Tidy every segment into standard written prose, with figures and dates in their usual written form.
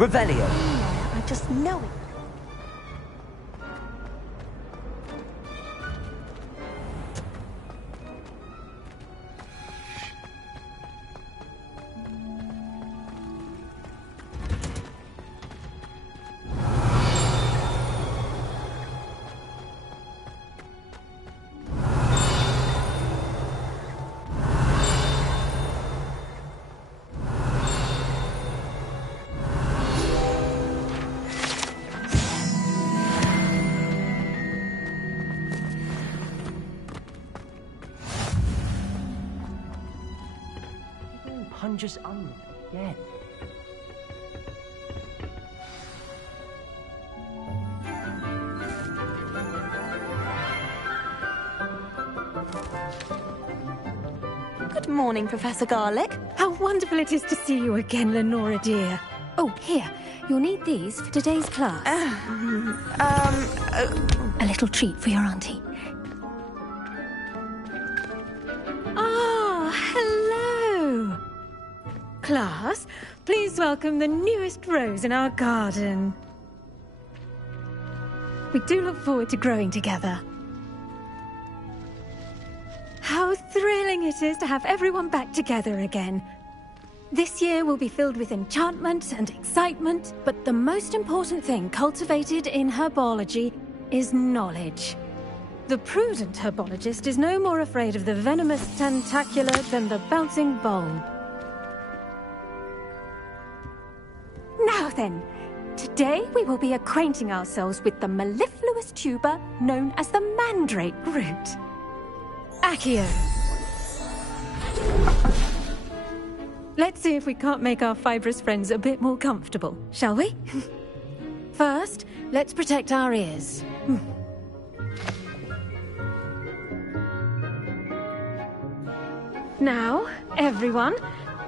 Revelio. I just know it. Punches on again. Good morning, Professor Garlic. How wonderful it is to see you again, Lenora dear. Oh, here. You'll need these for today's class. A little treat for your auntie. Ah, hello. Class, please welcome the newest rose in our garden. We do look forward to growing together. How thrilling it is to have everyone back together again. This year will be filled with enchantment and excitement, but the most important thing cultivated in herbology is knowledge. The prudent herbologist is no more afraid of the venomous tentacula than the bouncing bulb. Now then, today we will be acquainting ourselves with the mellifluous tuber known as the mandrake root. Accio. Let's see if we can't make our fibrous friends a bit more comfortable, shall we? First, let's protect our ears. Now, everyone,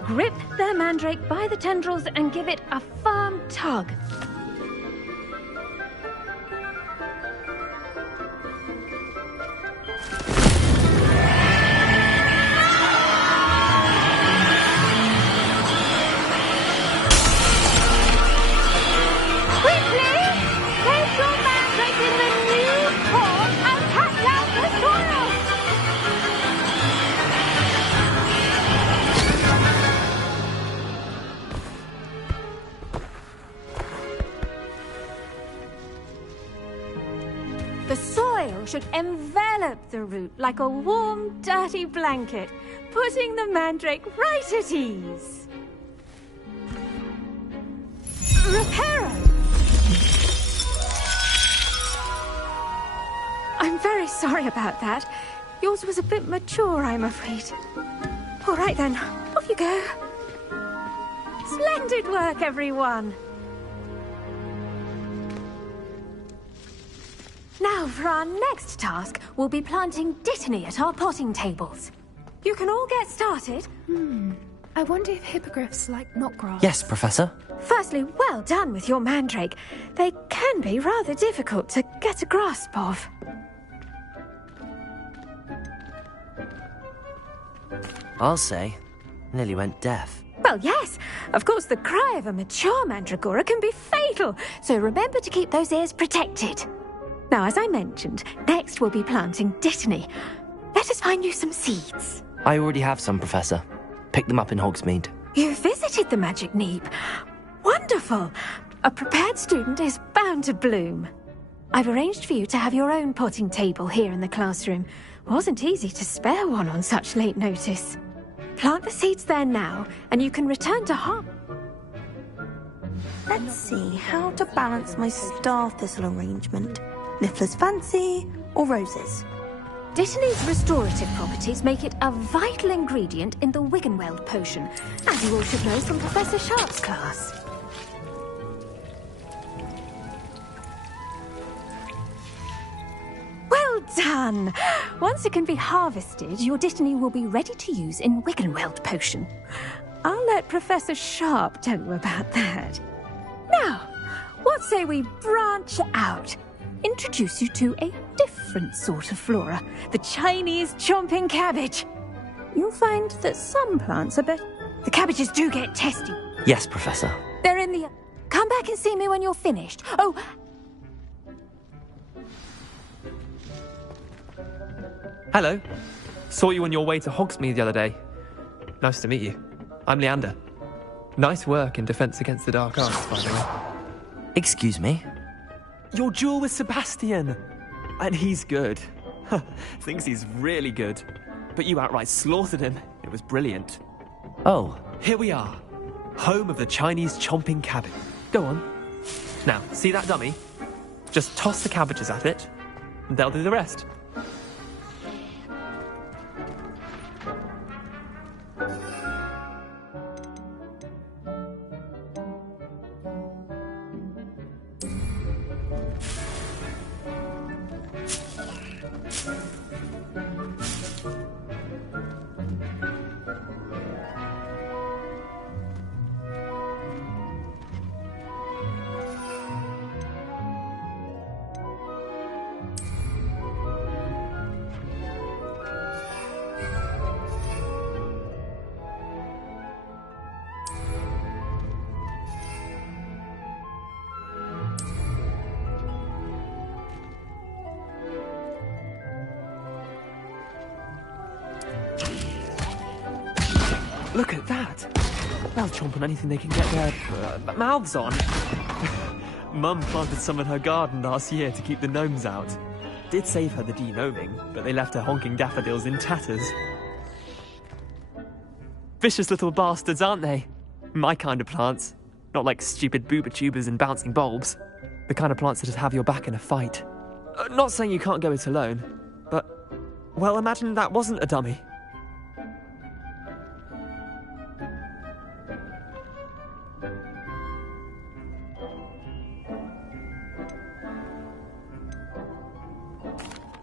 grip their mandrake by the tendrils and give it a firm tug. The soil should envelop the root like a warm, dirty blanket, putting the mandrake right at ease. Reparo! I'm very sorry about that. Yours was a bit mature, I'm afraid. All right then, off you go. Splendid work, everyone. Now, for our next task, we'll be planting dittany at our potting tables. You can all get started. I wonder if hippogriffs like knotgrass. Yes, Professor. Firstly, well done with your mandrake. They can be rather difficult to get a grasp of. I'll say, nearly went deaf. Well, yes. Of course, the cry of a mature mandragora can be fatal, so remember to keep those ears protected. Now, as I mentioned, next we'll be planting dittany. Let us find you some seeds. I already have some, Professor. Picked them up in Hogsmeade. You visited the Magic Neep. Wonderful. A prepared student is bound to bloom. I've arranged for you to have your own potting table here in the classroom. Wasn't easy to spare one on such late notice. Plant the seeds there now, and you can return to Let's see how to balance my star thistle arrangement. Niffler's fancy or roses? Dittany's restorative properties make it a vital ingredient in the Wiggenweld potion, as you all should know from Professor Sharp's class. Well done! Once it can be harvested, your dittany will be ready to use in Wiggenweld potion. I'll let Professor Sharp tell you about that. Now, what say we branch out? Introduce you to a different sort of flora, the Chinese chomping cabbage. You'll find that some plants are better. The cabbages do get testy. Yes, Professor. They're in the Come back and see me when you're finished. Oh, Hello. Saw you on your way to Hogsmeade the other day. Nice to meet you. I'm Leander. Nice work in Defense Against the Dark Arts, by the way. Excuse me? Your duel with Sebastian! And he's good. Thinks he's really good. But you outright slaughtered him. It was brilliant. Oh, Here we are. Home of the Chinese chomping cabbage. Go on. Now, see that dummy? Just toss the cabbages at it, and they'll do the rest. Look at that! They'll chomp on anything they can get their mouths on. Mum planted some in her garden last year to keep the gnomes out. Did save her the de-gnoming, but they left her honking daffodils in tatters. Vicious little bastards, aren't they? My kind of plants. Not like stupid booba tubers and bouncing bulbs. The kind of plants that just have your back in a fight. Not saying you can't go it alone, but... well, imagine that wasn't a dummy.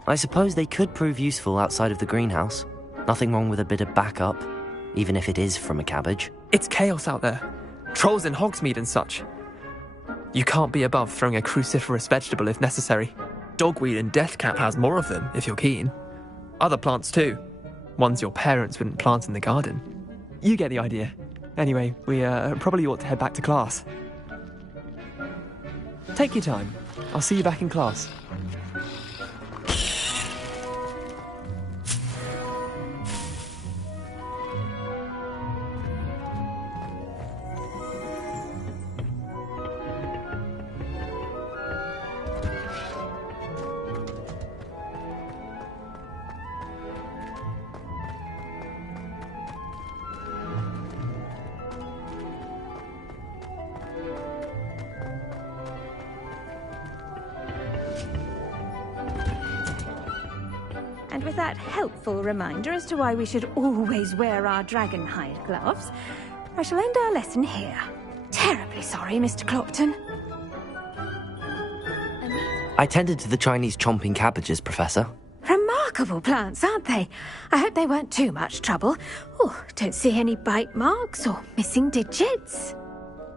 I suppose they could prove useful outside of the greenhouse. Nothing wrong with a bit of backup, even if it is from a cabbage. It's chaos out there. Trolls in Hogsmeade and such. You can't be above throwing a cruciferous vegetable if necessary. Dogweed and deathcap has more of them, if you're keen. Other plants too. Ones your parents wouldn't plant in the garden. You get the idea. Anyway, we probably ought to head back to class. Take your time. I'll see you back in class. and with that helpful reminder as to why we should always wear our dragon hide gloves, I shall end our lesson here. Terribly sorry, Mr. Clopton. I tended to the Chinese chomping cabbages, Professor. Remarkable plants, aren't they? I hope they weren't too much trouble. Oh, don't see any bite marks or missing digits.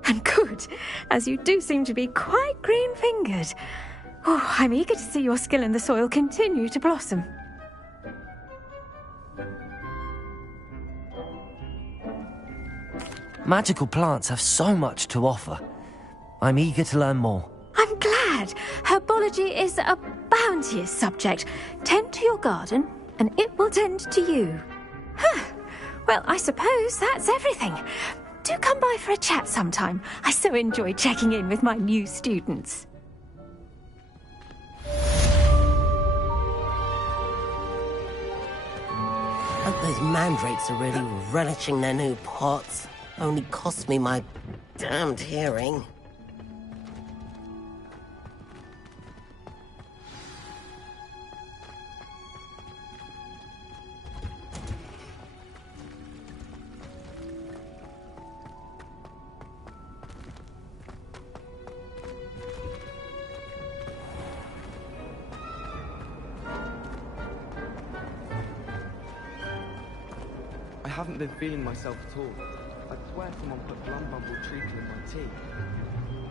And good, as you do seem to be quite green-fingered. Oh, I'm eager to see your skill in the soil continue to blossom. Magical plants have so much to offer. I'm eager to learn more. I'm glad. Herbology is a bounteous subject. Tend to your garden, and it will tend to you. Huh. Well, I suppose that's everything. Do come by for a chat sometime. I so enjoy checking in with my new students. Hope those mandrakes are really relishing their new pots. Only cost me my damned hearing. I haven't been feeling myself at all. I swear someone put blood mumble treacle in my tea.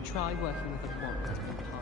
Try working with a wand to become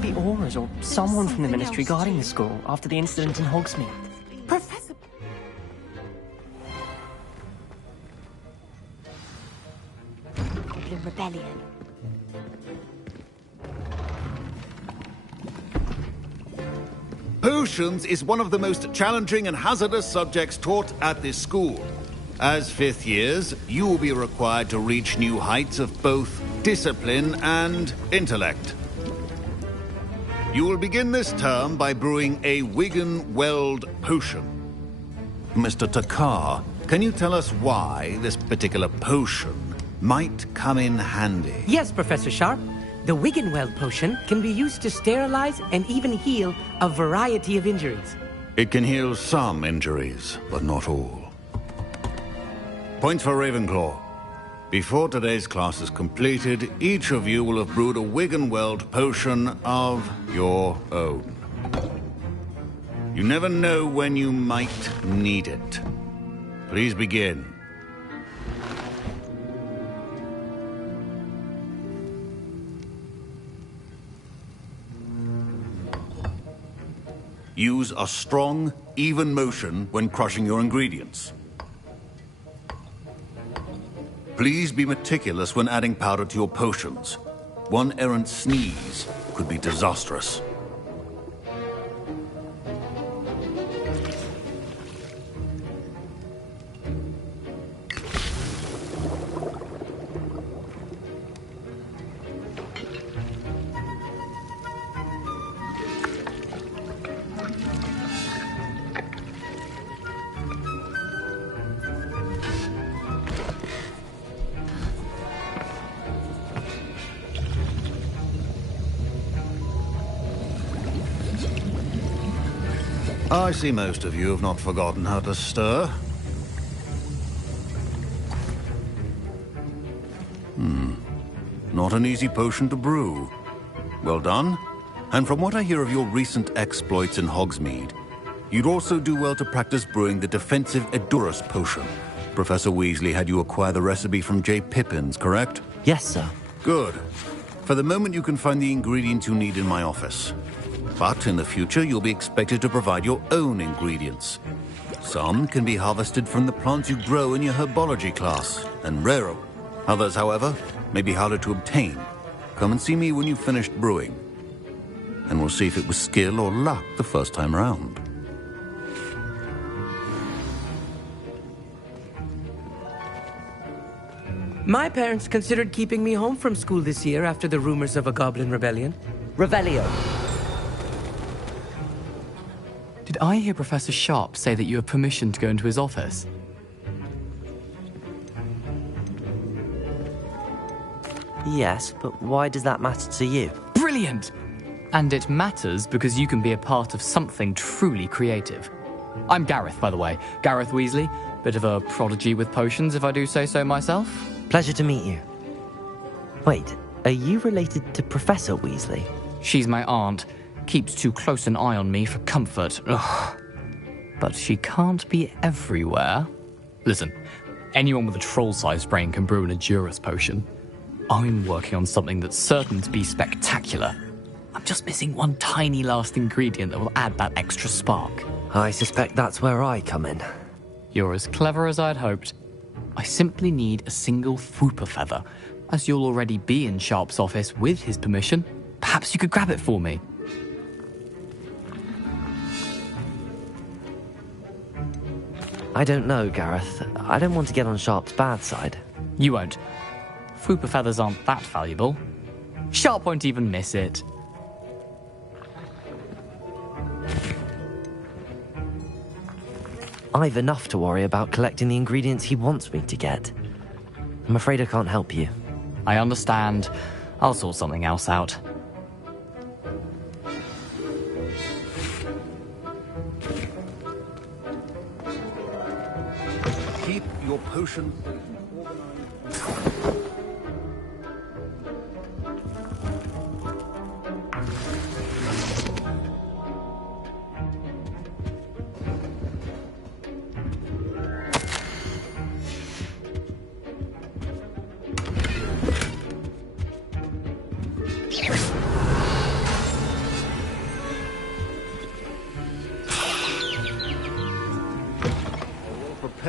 might be Aura's or someone from the Ministry guarding the school after the incident in Hogsmeade. Professor... Goblin Rebellion. Potions is one of the most challenging and hazardous subjects taught at this school. As fifth years, you will be required to reach new heights of both discipline and intellect. You will begin this term by brewing a Wiggenweld potion. Mr. Takar, can you tell us why this particular potion might come in handy? Yes, Professor Sharp. The Wiggenweld potion can be used to sterilize and even heal a variety of injuries. It can heal some injuries, but not all. Points for Ravenclaw. Before today's class is completed, each of you will have brewed a Wiggenweld potion of your own. You never know when you might need it. Please begin. Use a strong, even motion when crushing your ingredients. Please be meticulous when adding powder to your potions. One errant sneeze could be disastrous. I see most of you have not forgotten how to stir. Not an easy potion to brew. Well done. And from what I hear of your recent exploits in Hogsmeade, you'd also do well to practice brewing the defensive Edurus potion. Professor Weasley had you acquire the recipe from J. Pippins, correct? Yes, sir. Good. For the moment, you can find the ingredients you need in my office. But in the future, you'll be expected to provide your own ingredients. Some can be harvested from the plants you grow in your herbology class, and rarer. Others, however, may be harder to obtain. Come and see me when you've finished brewing, and we'll see if it was skill or luck the first time round. My parents considered keeping me home from school this year after the rumors of a Goblin Rebellion. Revelio. Did I hear Professor Sharp say that you have permission to go into his office? Yes, but why does that matter to you? Brilliant! And it matters because you can be a part of something truly creative. I'm Gareth, by the way. Gareth Weasley. Bit of a prodigy with potions, if I do say so myself. Pleasure to meet you. Wait, are you related to Professor Weasley? She's my aunt. Keeps too close an eye on me for comfort. Ugh. But she can't be everywhere. Listen, anyone with a troll-sized brain can brew an Edurus potion. I'm working on something that's certain to be spectacular. I'm just missing one tiny last ingredient that will add that extra spark. I suspect that's where I come in. You're as clever as I'd hoped. I simply need a single Fwooper feather. As you'll already be in Sharp's office with his permission, perhaps you could grab it for me. I don't know, Gareth. I don't want to get on Sharp's bad side. You won't. Fwooper feathers aren't that valuable. Sharp won't even miss it. I've enough to worry about collecting the ingredients he wants me to get. I'm afraid I can't help you. I understand. I'll sort something else out. Keep your potion organized.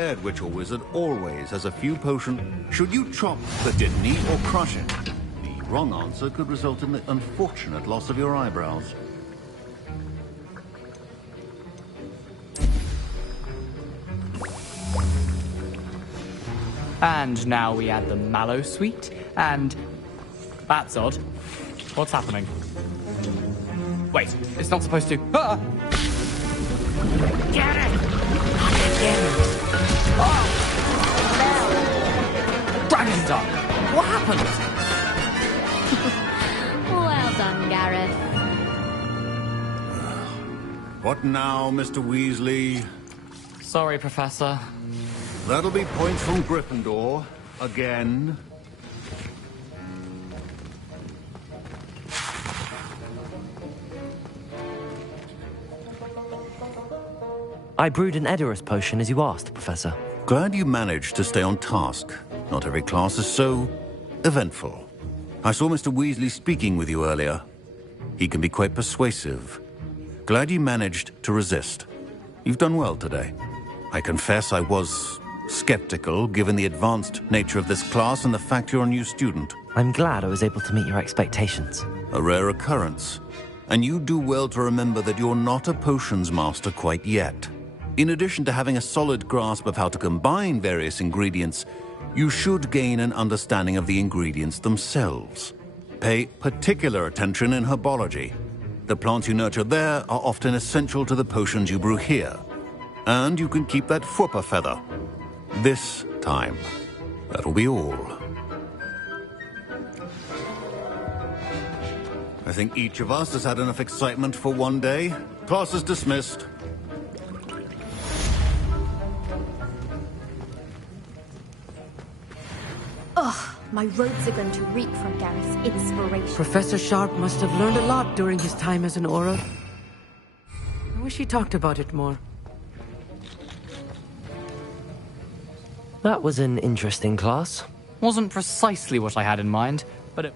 well-prepared witch or wizard always has a few potions. Should you chop the kidney or crush it? The wrong answer could result in the unfortunate loss of your eyebrows. And now we add the mallow sweet, and... That's odd. What's happening? Wait, it's not supposed to... Ah! Get it! Oh! Dragon Duck! What happened? Well done, Gareth. What now, Mr. Weasley? Sorry, Professor. That'll be points from Gryffindor. Again. I brewed an Edorus potion as you asked, Professor. Glad you managed to stay on task. Not every class is so eventful. I saw Mr. Weasley speaking with you earlier. He can be quite persuasive. Glad you managed to resist. You've done well today. I confess I was skeptical, given the advanced nature of this class and the fact you're a new student. I'm glad I was able to meet your expectations. A rare occurrence. And you do well to remember that you're not a potions master quite yet. In addition to having a solid grasp of how to combine various ingredients, you should gain an understanding of the ingredients themselves. Pay particular attention in herbology. The plants you nurture there are often essential to the potions you brew here. And you can keep that Fwooper feather. This time. That'll be all. I think each of us has had enough excitement for one day. Class is dismissed. Ugh, my robes are going to reek from Gareth's inspiration. Professor Sharp must have learned a lot during his time as an Auror. I wish he talked about it more. That was an interesting class. Wasn't precisely what I had in mind, but it...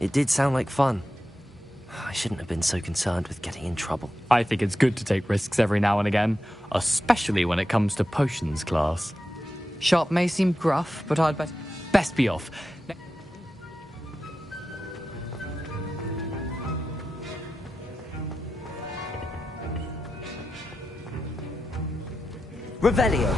It did sound like fun. I shouldn't have been so concerned with getting in trouble. I think it's good to take risks every now and again, especially when it comes to potions class. Sharp may seem gruff, but I'd best be off. Revelio.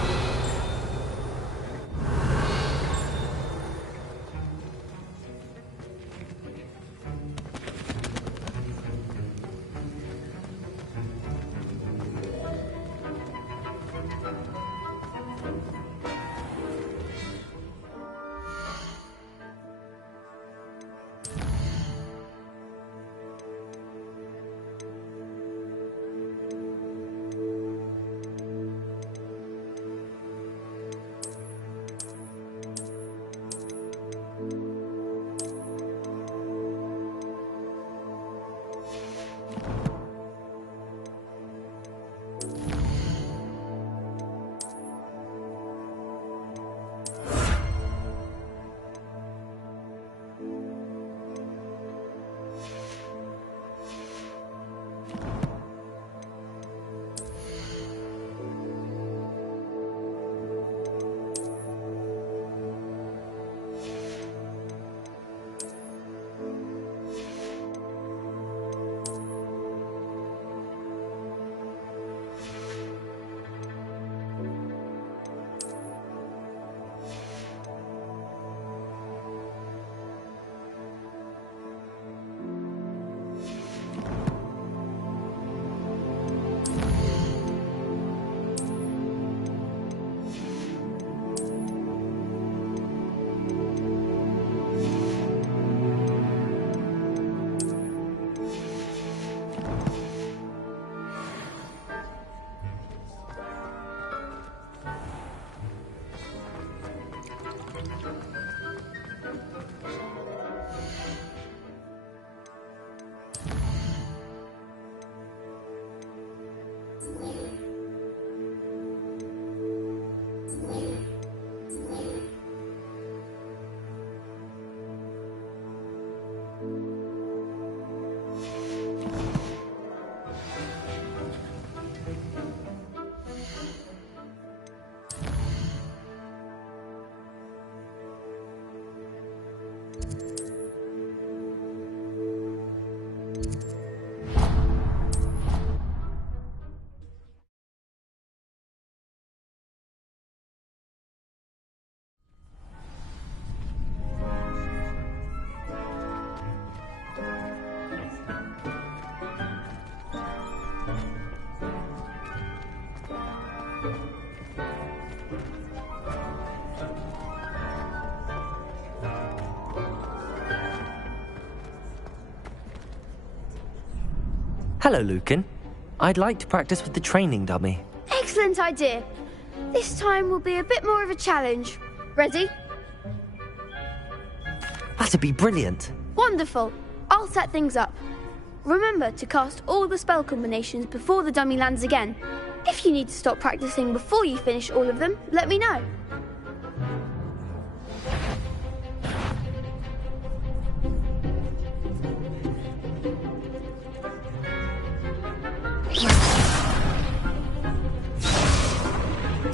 Hello, Lucan. I'd like to practice with the training dummy. Excellent idea. This time will be a bit more of a challenge. Ready? That'd be brilliant. Wonderful. I'll set things up. Remember to cast all the spell combinations before the dummy lands again. If you need to stop practicing before you finish all of them, let me know.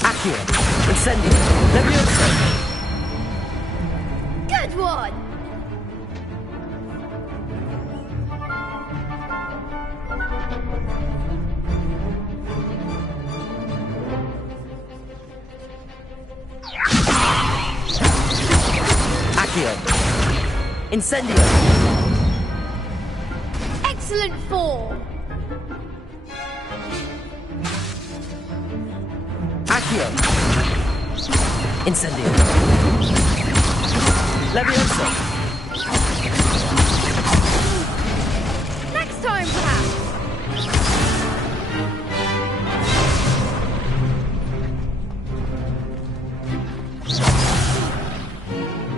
Accio, Incendio, Levioso. Good one! Accio, Incendio. Excellent form! Accio, Incendio. Levioso. Next time, perhaps.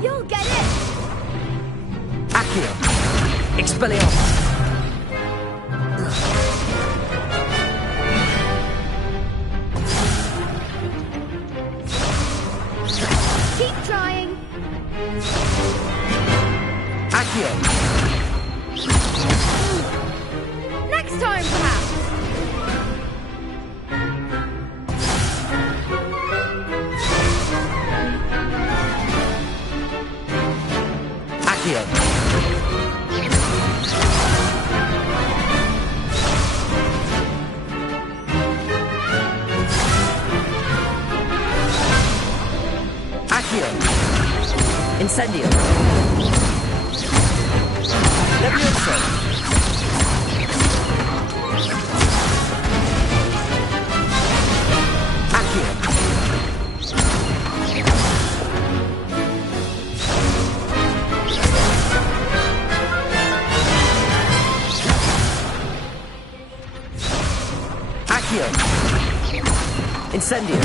You'll get it. Accio, Expelliarmus. Keep trying. Accio, Next time, perhaps. Accio. Accio. Incendio. Levioso. Accio. Accio. Incendio.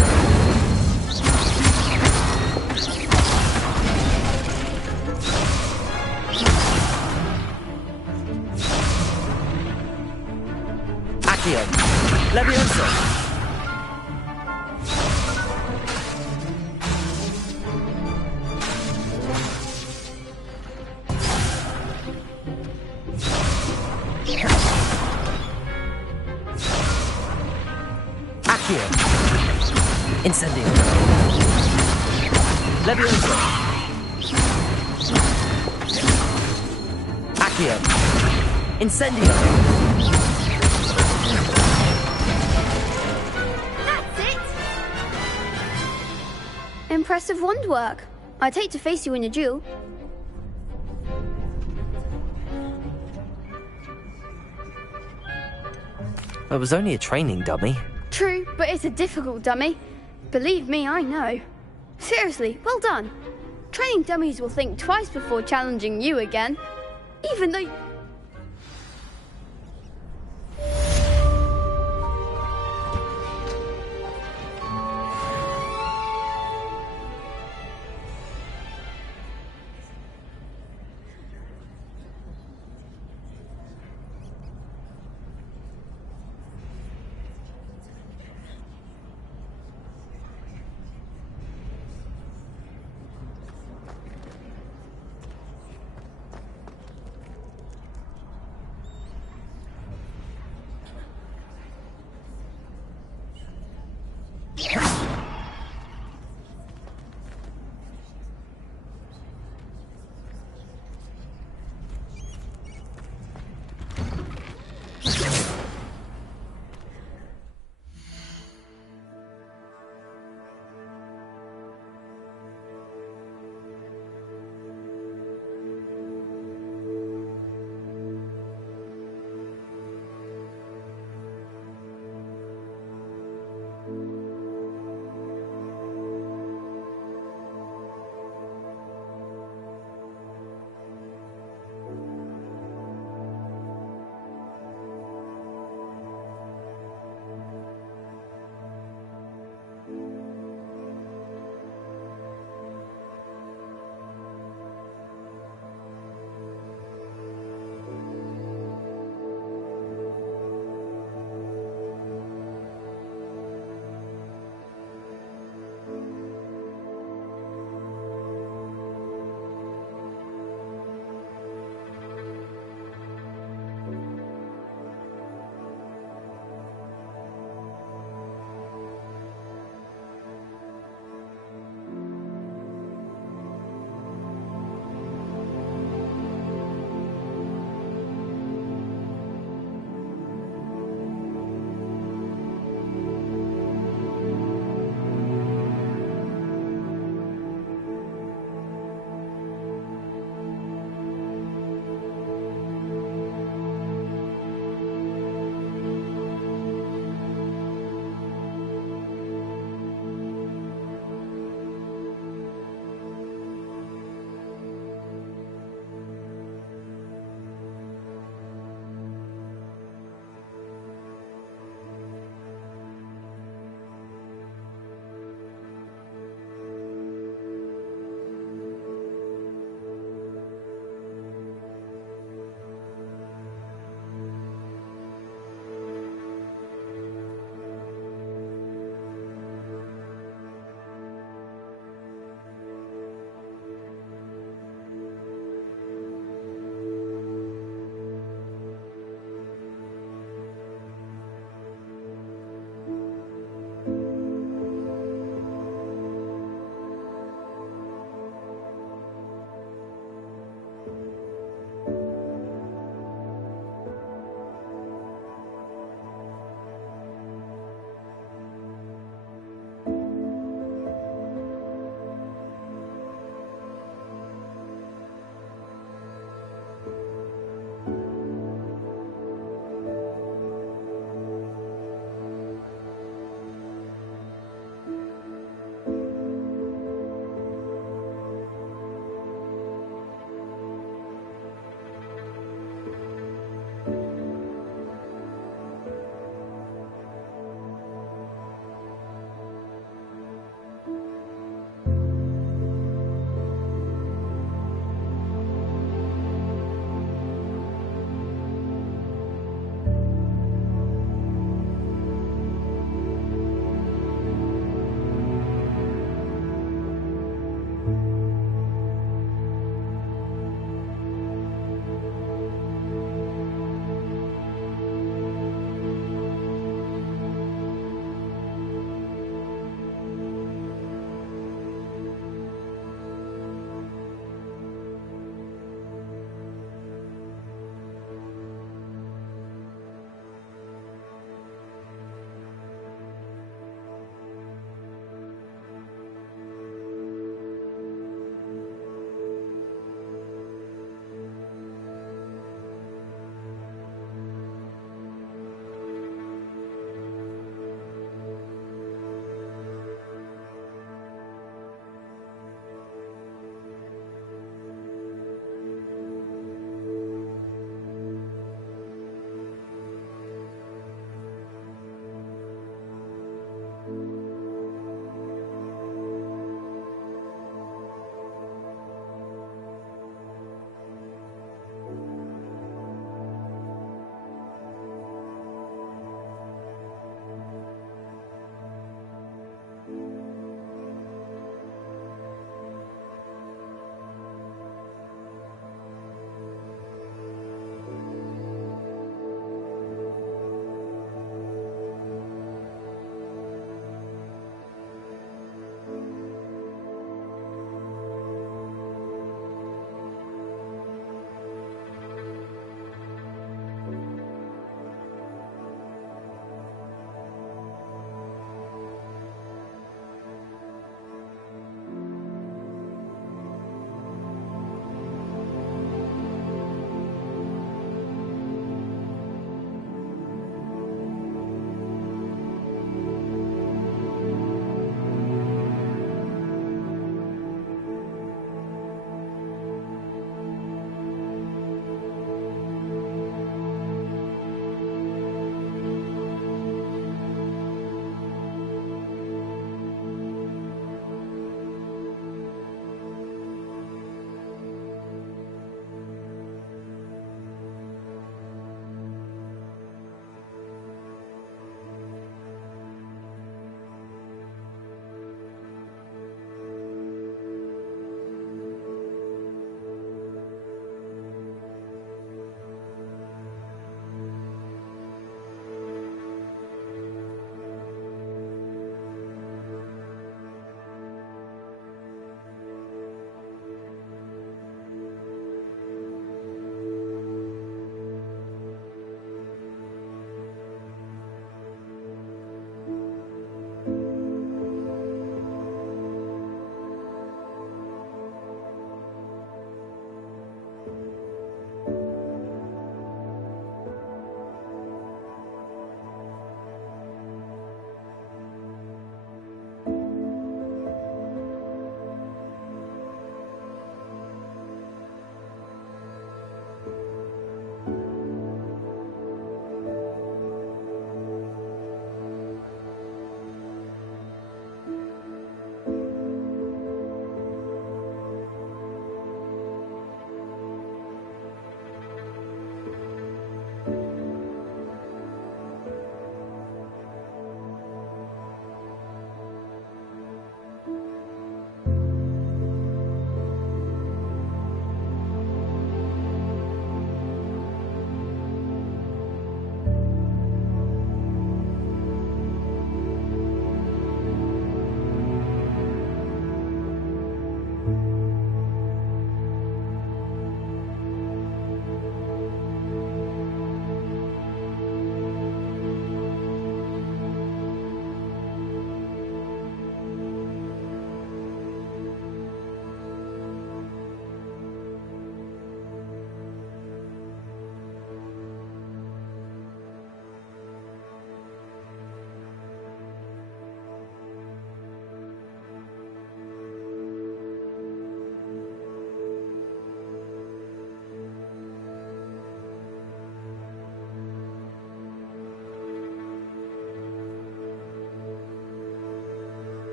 Accio. Levioso. Accio. Incendio. Levioso. Accio. Incendio. That's it. Impressive wand work. I'd hate to face you in a duel. It was only a training dummy. True, but it's a difficult dummy. Believe me, I know. Seriously, well done. Training dummies will think twice before challenging you again. Even though...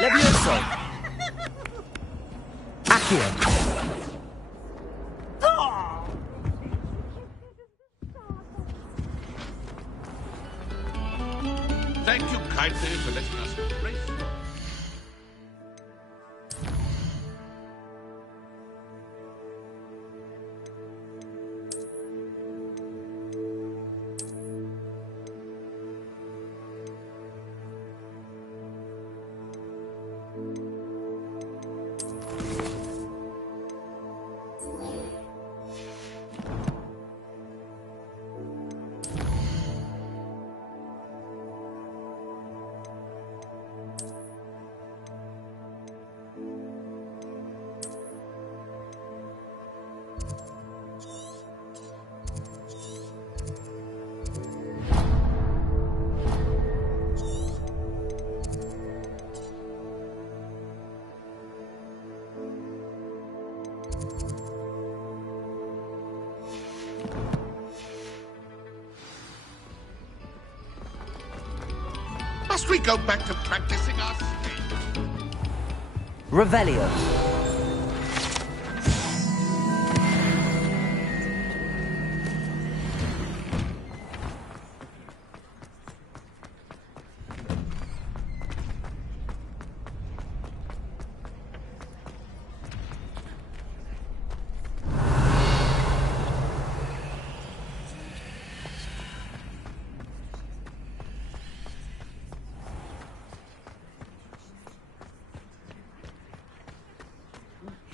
Levioso! Accio! Thank you kindly for letting us race. Must we go back to practicing our speed? Revelio.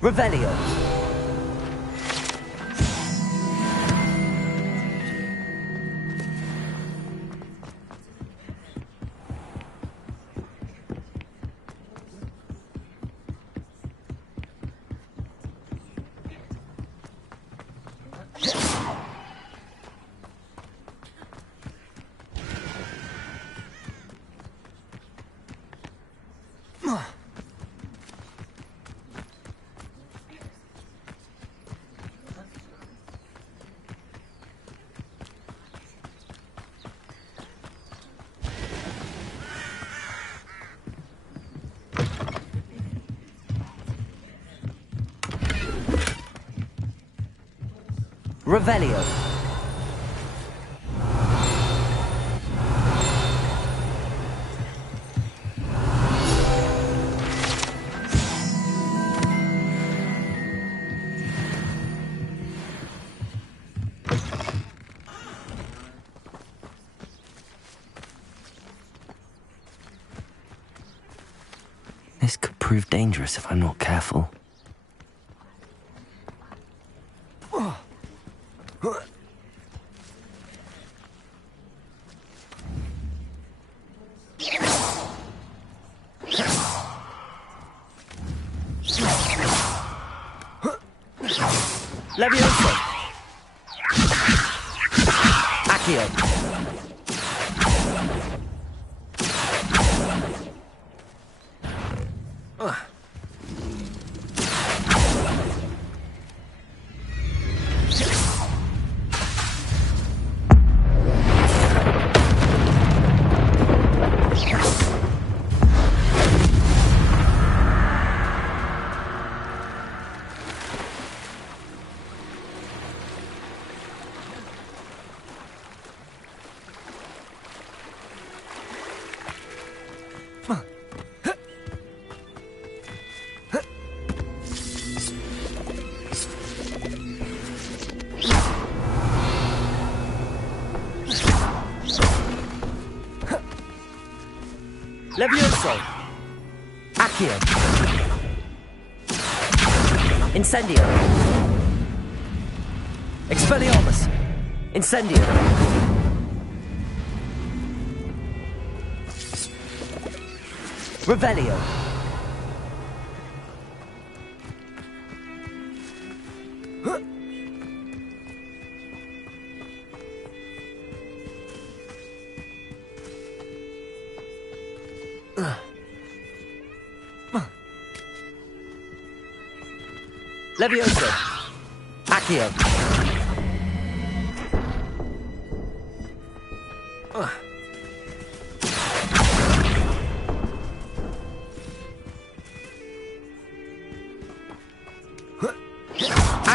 Revelio. Revelio. This could prove dangerous if I'm not careful. Levioso. Accio. Levioso. Accio. Incendio. Expelliarmus. Incendio. Revelio. Levioso. Accio.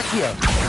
Accio!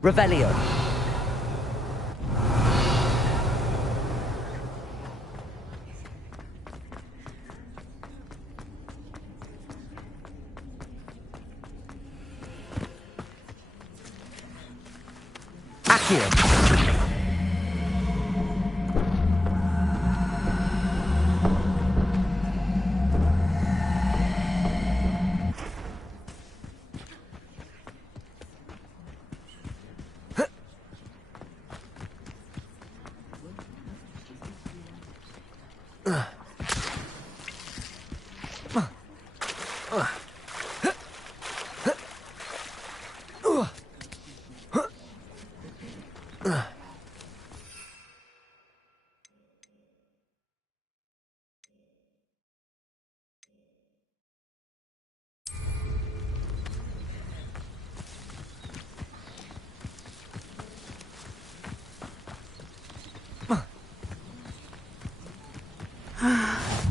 Revelio. Accio.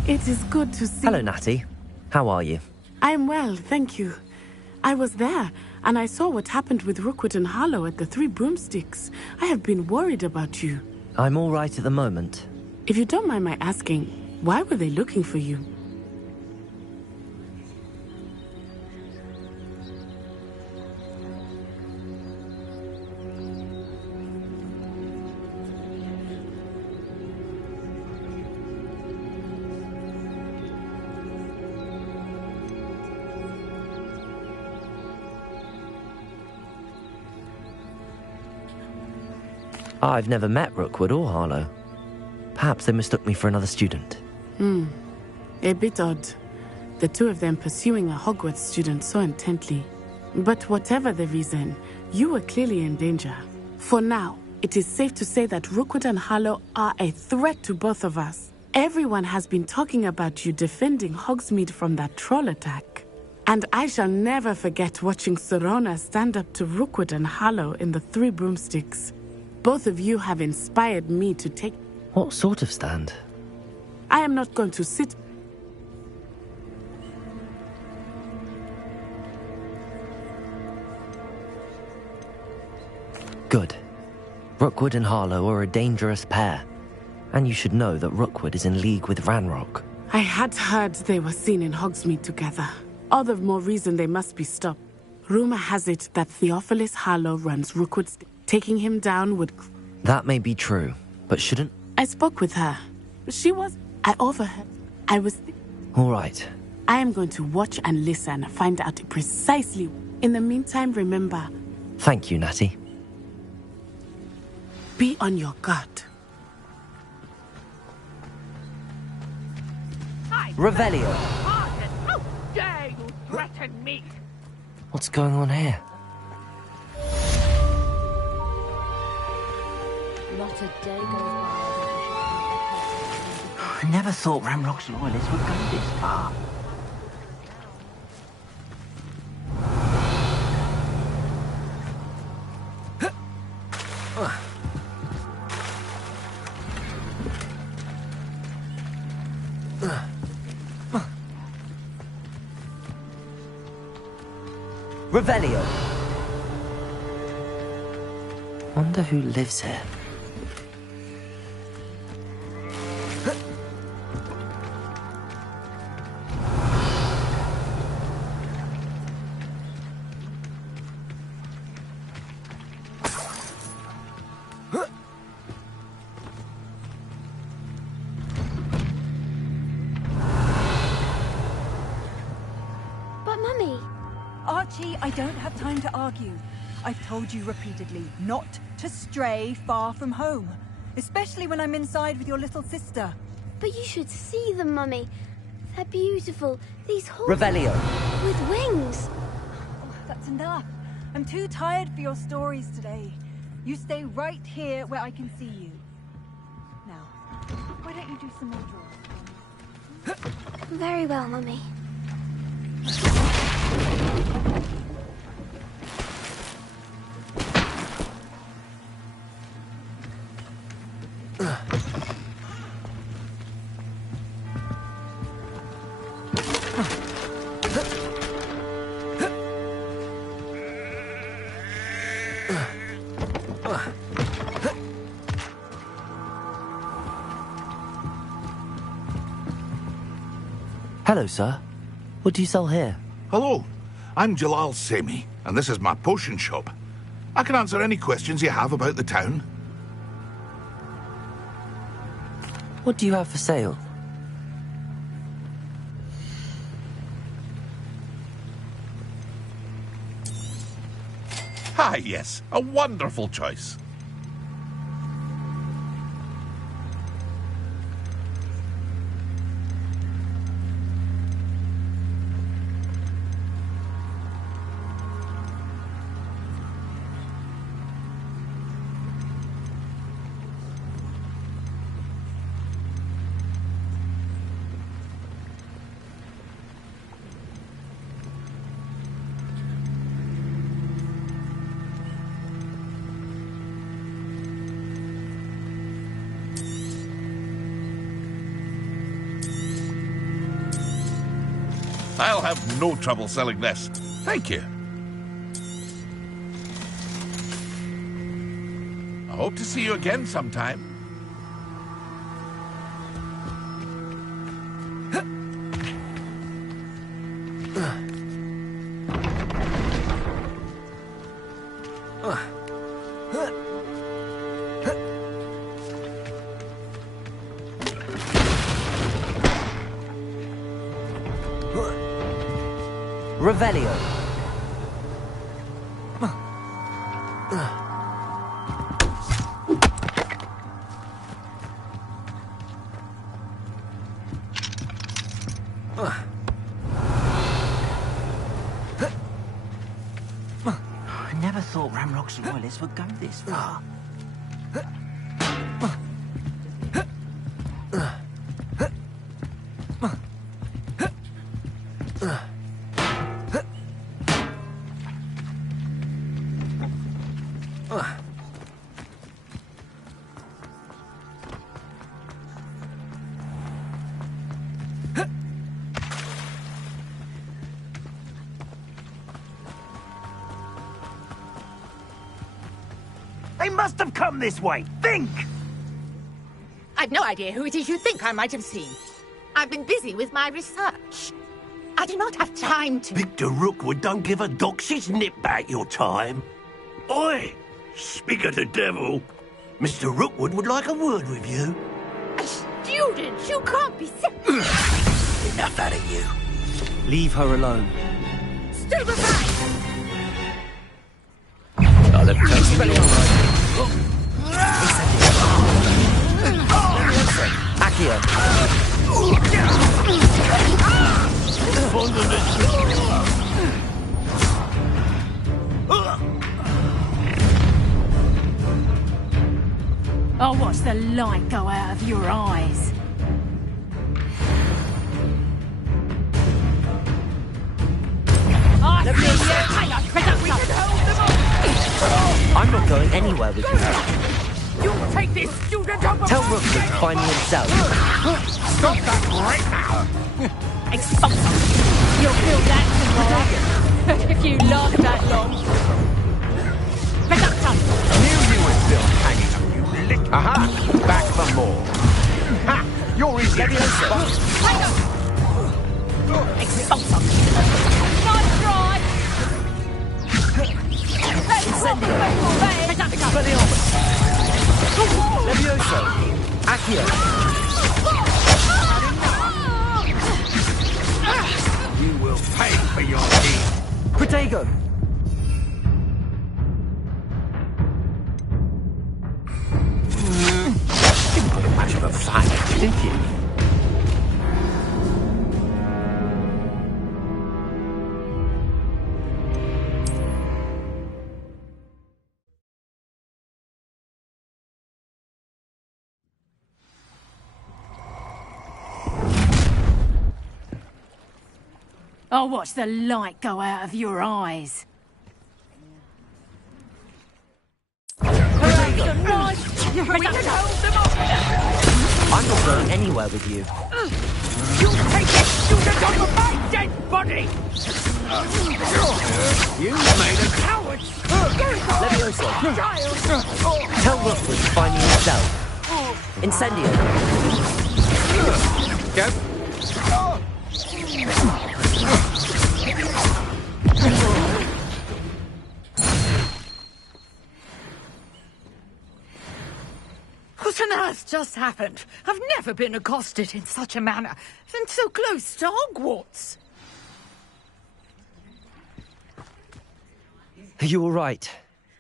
It is good to see. Hello, Natty. How are you? I'm well, thank you. I was there, and I saw what happened with Rookwood and Harlow at the Three Broomsticks. I have been worried about you. I'm all right at the moment. If you don't mind my asking, why were they looking for you? I've never met Rookwood or Harlow. Perhaps they mistook me for another student. A bit odd. The two of them pursuing a Hogwarts student so intently. But whatever the reason, you were clearly in danger. For now, it is safe to say that Rookwood and Harlow are a threat to both of us. Everyone has been talking about you defending Hogsmeade from that troll attack. And I shall never forget watching Serona stand up to Rookwood and Harlow in the Three Broomsticks. Both of you have inspired me to take... What sort of stand? I am not going to sit... Good. Rookwood and Harlow are a dangerous pair. And you should know that Rookwood is in league with Ranrock. I had heard they were seen in Hogsmeade together. All the more reason they must be stopped. Rumor has it that Theophilus Harlow runs Rookwood's... Taking him down would... That may be true, but shouldn't... I spoke with her. She was... I overheard. I was... All right. I am going to watch and listen, find out precisely. In the meantime, remember... Thank you, Natty. Be on your guard. Revelio! How dare you threaten me? What's going on here? Not a day goes by. I never thought Ramrock's loyalists would go this far. Revelio! Wonder who lives here. Archie, I don't have time to argue. I've told you repeatedly not to stray far from home, especially when I'm inside with your little sister. But you should see them, Mummy. They're beautiful. These horses... Revelio. With wings. Oh, that's enough. I'm too tired for your stories today. You stay right here where I can see you. Now, why don't you do some more drawing? Very well, Mummy. Hello, sir. What do you sell here? Hello, I'm Jalal Semi, and this is my potion shop. I can answer any questions you have about the town. What do you have for sale? Ah, yes, a wonderful choice. I'll have no trouble selling this. Thank you. I hope to see you again sometime. Revelio. I never thought Ramrock's loyalists would go this far. They must have come this way. Think! I've no idea who it is you think I might have seen. I've been busy with my research. I do not have time to... Victor Rookwood don't give a doxy's nip back your time. Oi! Speak of the devil. Mr. Rookwood would like a word with you. A student? You can't be serious. Enough out of you. Leave her alone. Stupefy! I'll let you Accio. I'll watch the light go out of your eyes. I see you! We can hold them off! I'm not going anywhere with you. You'll take this student over... Tell Rookwood to find me himself. Stop that right now! Expulse him! You'll feel that tomorrow. If you last that long. Reductor! Knew you were still hanging up, you lick. Aha! Back for more. Ha! You're easy. Expulse him! Nice try! Incendio. Expelliarmus. Levioso. Accio. You will pay for your deed. Protego! Didn't put much of a fight, did you? I'll watch the light go out of your eyes. I'm not going anywhere with you. You take it! Shoot on my dead body! You made a coward! Levioso! Tell Rookwood to find me himself. Incendio! Go! What on earth just happened? I've never been accosted in such a manner, and so close to Hogwarts. Are you all right?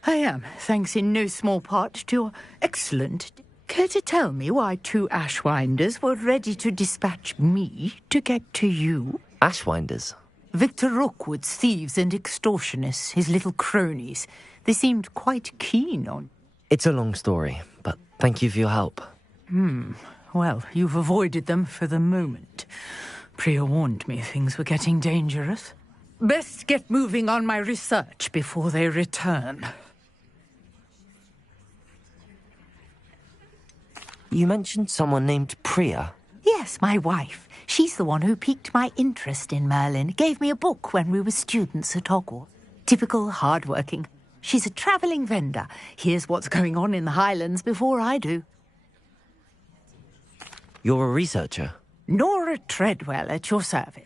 I am, thanks in no small part to your excellent... Care to tell me why 2 Ashwinders were ready to dispatch me to get to you? Ashwinders? Victor Rookwood's thieves and extortionists, his little cronies. They seemed quite keen on... It's a long story, but thank you for your help. Well, you've avoided them for the moment. Priya warned me things were getting dangerous. Best get moving on my research before they return. You mentioned someone named Priya. Yes, my wife. She's the one who piqued my interest in Merlin. Gave me a book when we were students at Hogwarts. Typical hard-working. She's a travelling vendor. Hears what's going on in the Highlands before I do. You're a researcher? Nora Treadwell at your service.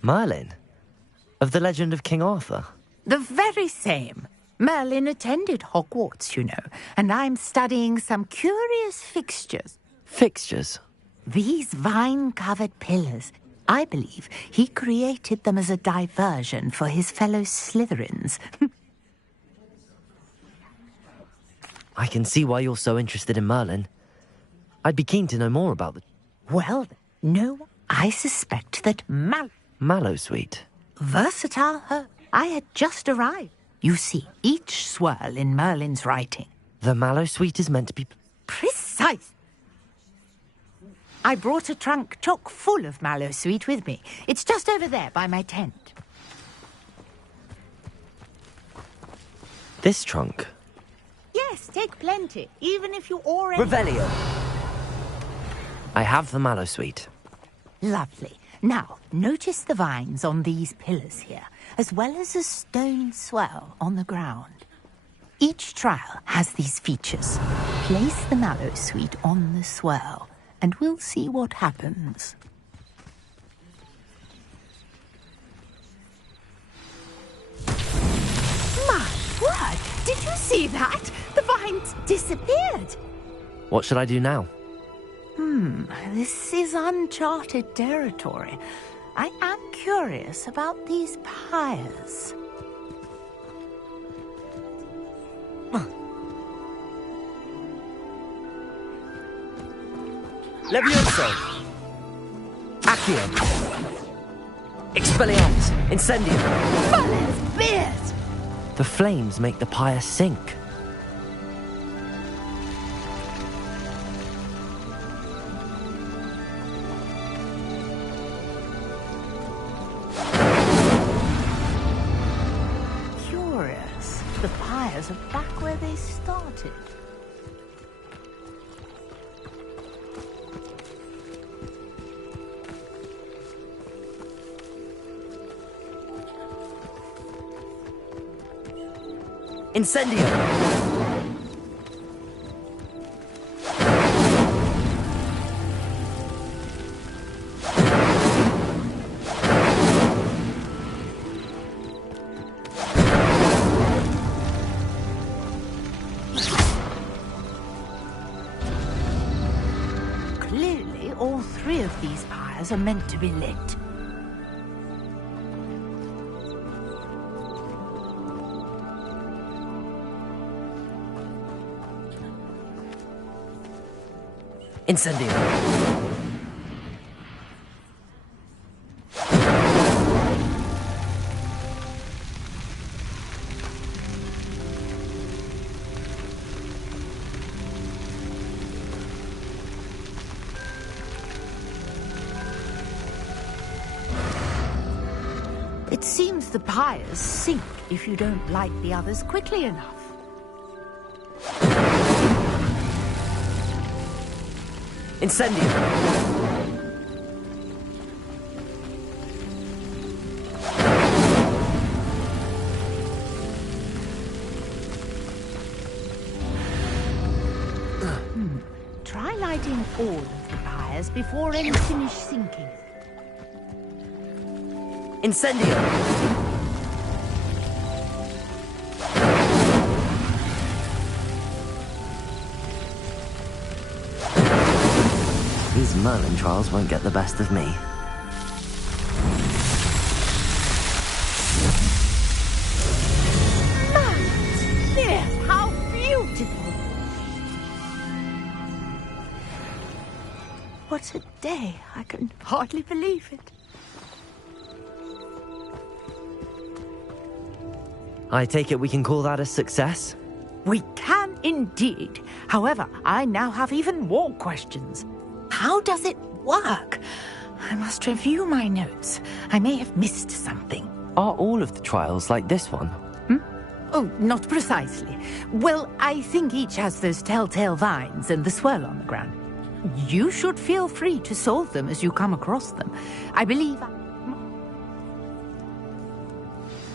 Merlin? Of the legend of King Arthur? The very same. Merlin attended Hogwarts, you know, and I'm studying some curious fixtures. Fixtures? These vine-covered pillars. I believe he created them as a diversion for his fellow Slytherins. I can see why you're so interested in Merlin. I'd be keen to know more about the... Well, no, I suspect that Mallowsweet. Versatile herb. I had just arrived. You see, each swirl in Merlin's writing. The Mallowsweet is meant to be... Precise. I brought a trunk chock full of Mallowsweet with me. It's just over there by my tent. This trunk? Yes, take plenty, even if you already... Revelio. I have the Mallowsweet. Lovely. Now, notice the vines on these pillars here, as well as a stone swell on the ground. Each trial has these features. Place the Mallowsweet on the swell, and we'll see what happens. My word! Did you see that? The vines disappeared! What should I do now? This is uncharted territory. I am curious about these pyres. Levioso! Accio! Expelliarmus! Incendio! Merlin's beard! The flames make the pyre sink. Curious. The pyres are back where they started. Incendio! these pyres are meant to be lit. Incendio. It seems the pyres sink if you don't light the others quickly enough. Incendio. Try lighting all of the pyres before any finish sinking. Incendio. These Merlin trials won't get the best of me. Yes, how beautiful! What a day. I can hardly believe it. I take it we can call that a success? We can indeed. However, I now have even more questions. How does it work? I must review my notes. I may have missed something. Are all of the trials like this one? Oh, not precisely. Well, I think each has those telltale vines and the swirl on the ground. You should feel free to solve them as you come across them. I believe...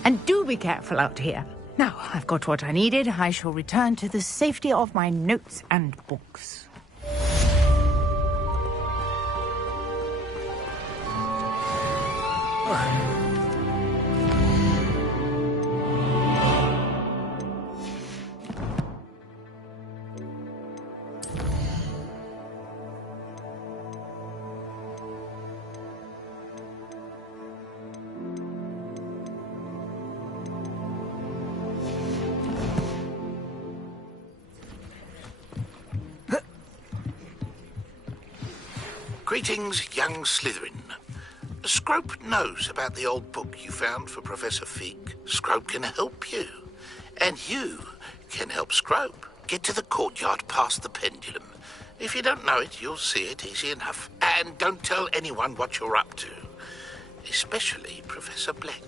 And do be careful out here. Now, I've got what I needed. I shall return to the safety of my notes and books. Greetings, young Slytherin. Scrope knows about the old book you found for Professor Fig. Scrope can help you. And you can help Scrope get to the courtyard past the pendulum. If you don't know it, you'll see it easy enough. And don't tell anyone what you're up to. Especially Professor Black.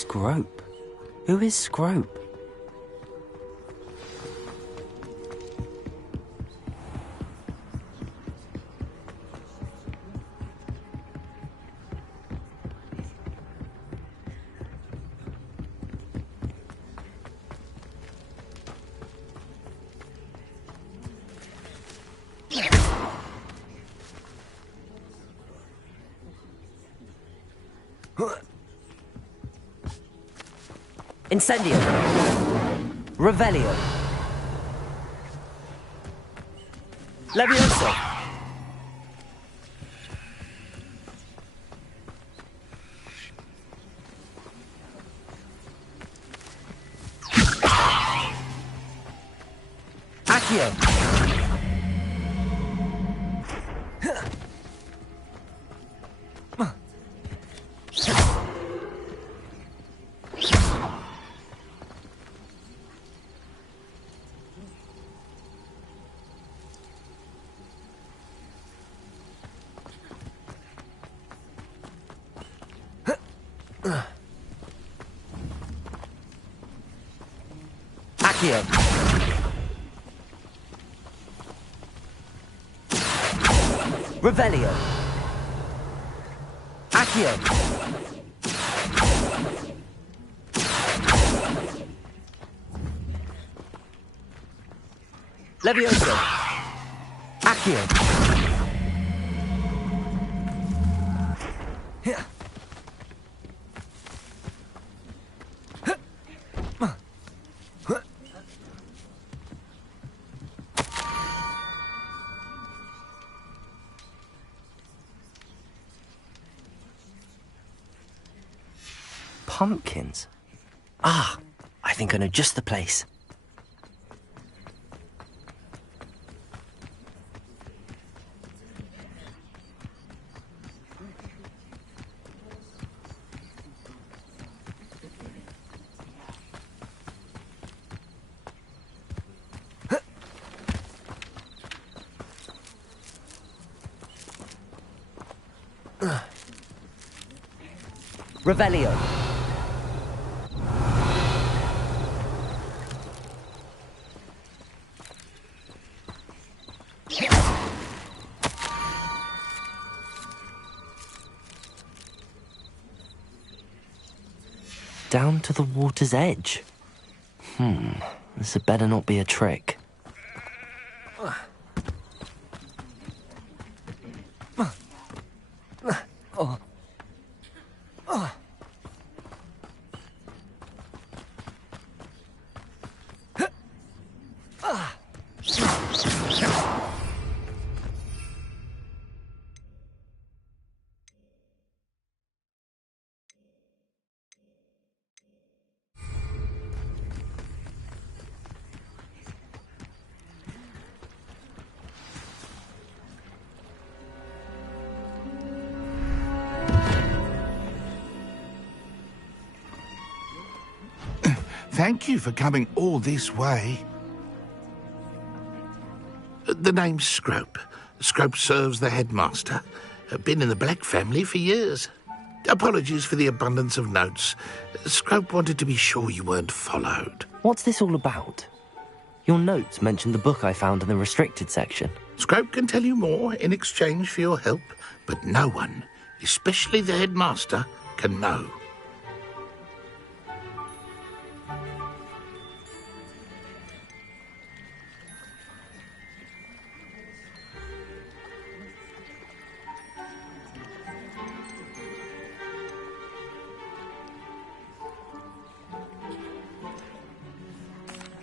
Scrope? Who is Scrope? Incendio. Revelio. Levioso. Accio. Accio. Revelio. Accio. Levioso. Accio. Pumpkins? Ah, I think I know just the place. Revelio. Down to the water's edge. This had better not be a trick. Thank you for coming all this way. The name's Scrope. Scrope serves the headmaster. Been in the Black family for years. Apologies for the abundance of notes. Scrope wanted to be sure you weren't followed. What's this all about? Your notes mentioned the book I found in the restricted section. Scrope can tell you more in exchange for your help, but no one, especially the headmaster, can know.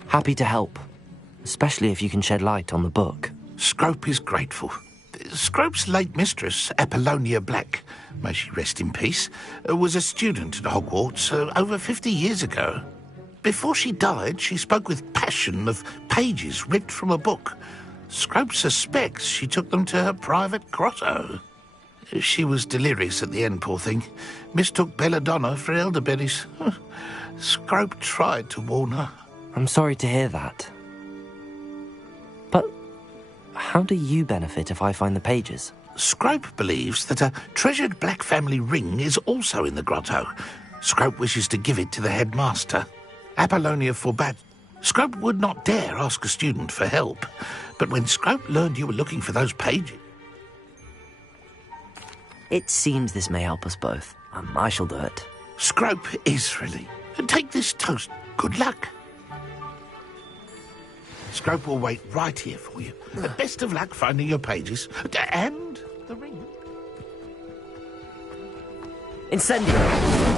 Happy to help, especially if you can shed light on the book. Scrope is grateful. Scrope's late mistress, Apollonia Black, may she rest in peace, was a student at Hogwarts over 50 years ago. Before she died, she spoke with passion of pages ripped from a book. Scrope suspects she took them to her private grotto. She was delirious at the end, poor thing. Mistook belladonna for elderberries. Scrope tried to warn her. I'm sorry to hear that. But how do you benefit if I find the pages? Scrope believes that a treasured Black family ring is also in the grotto. Scrope wishes to give it to the headmaster. Apollonia forbade. Scrope would not dare ask a student for help, but when Scrope learned you were looking for those pages... It seems this may help us both. I shall do it. Scrope Israeli. Take this toast. Good luck. Scrope will wait right here for you. Best of luck finding your pages. And the ring. Incendio!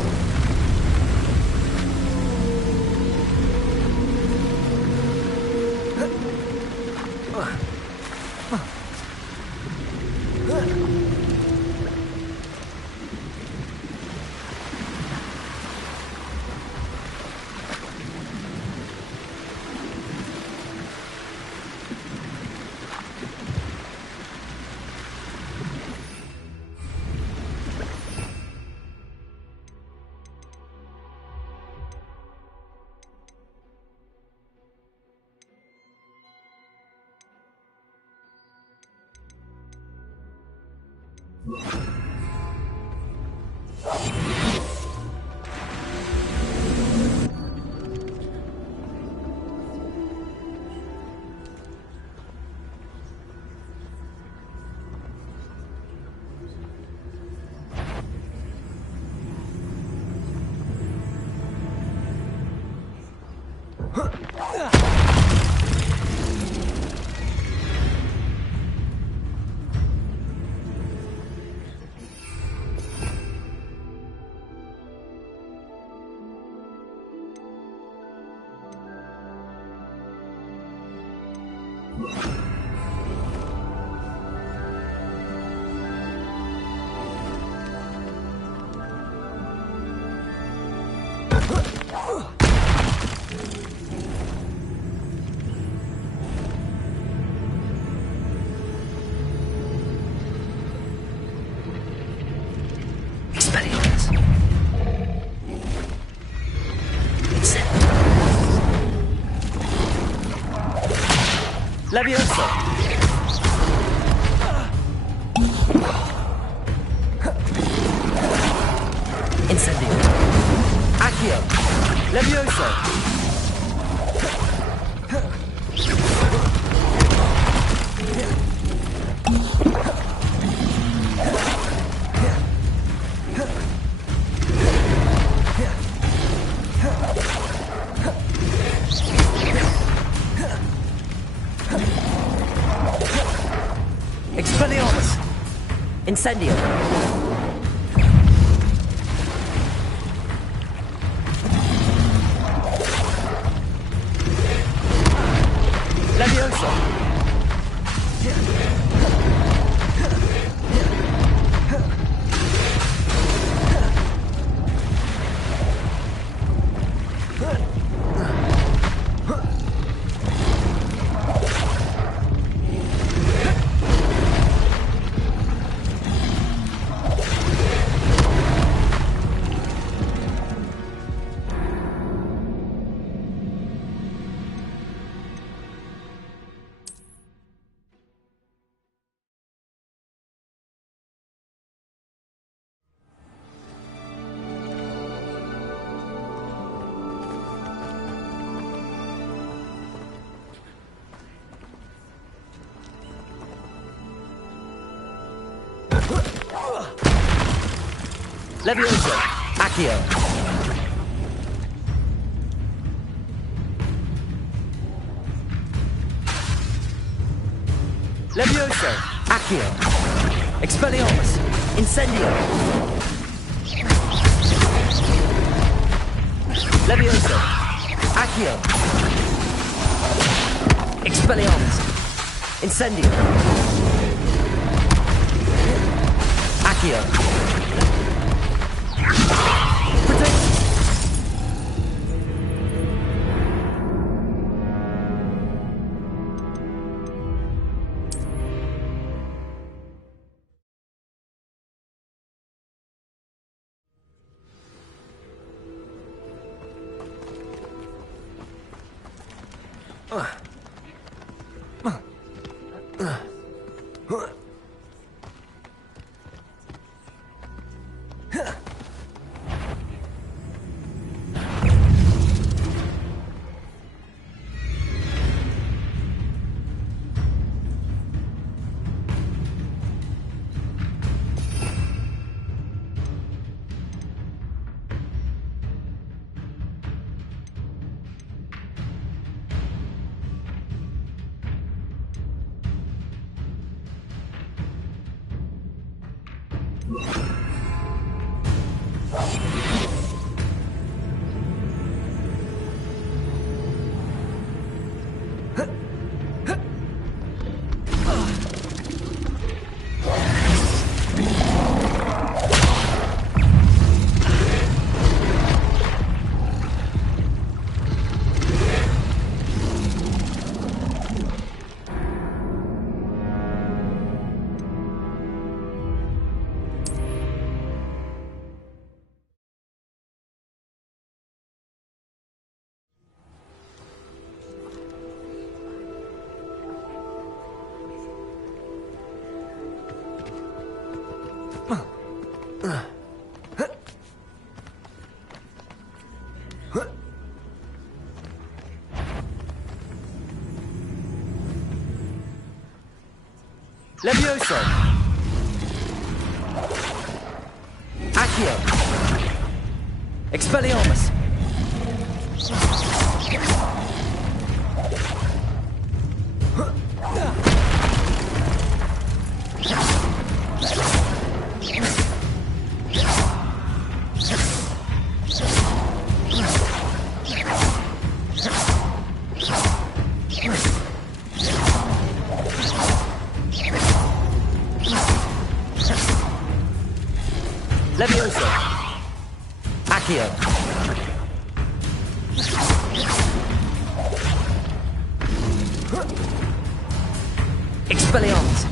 Levioso! Incendio! Accio! Levioso! Expelliarmus! Incendio! Levioso! Levioso! Accio! Levioso! Accio! Expelliarmus! Incendio! Levioso! Accio! Expelliarmus! Incendio! Accio! Levioso! Accio! Expelliarmus! Levioso! Accio! Expelliarmus!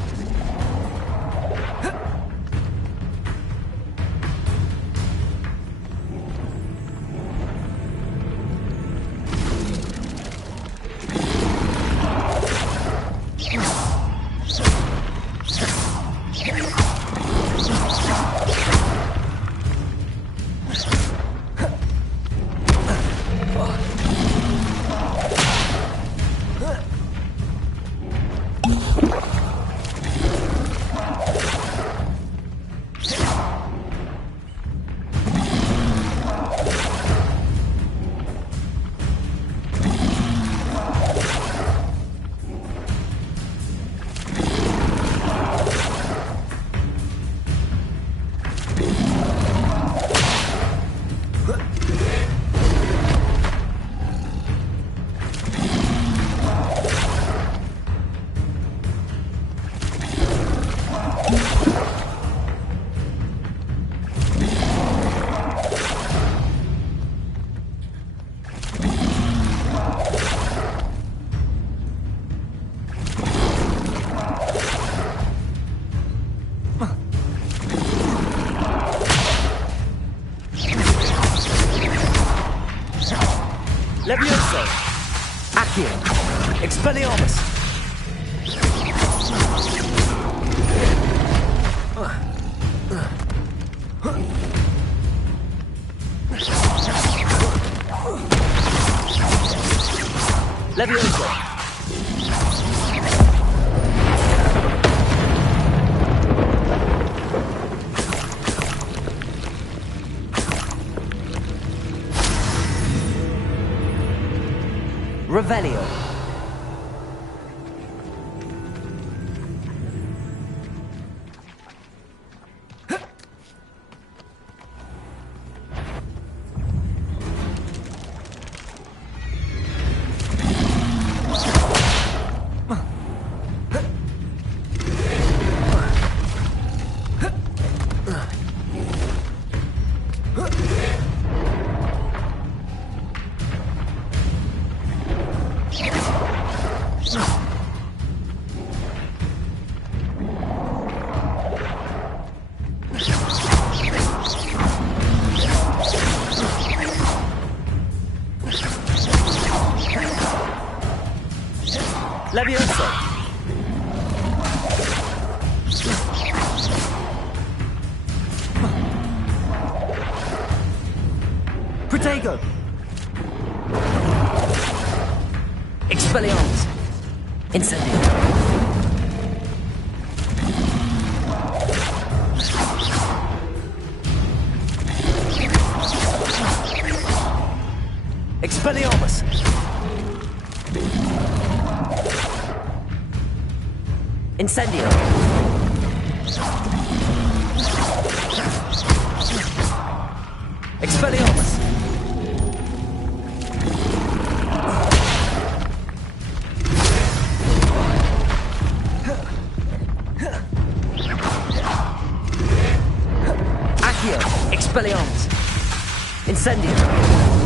Levioso! Accio! Expelliarmus! Levioso! Revelio. Levioso! Protego! Expelliarmus! Incendio! Expelliarmus! Incendio! Expelliarmus! Accio! Expelliarmus! Incendio!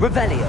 Revelio.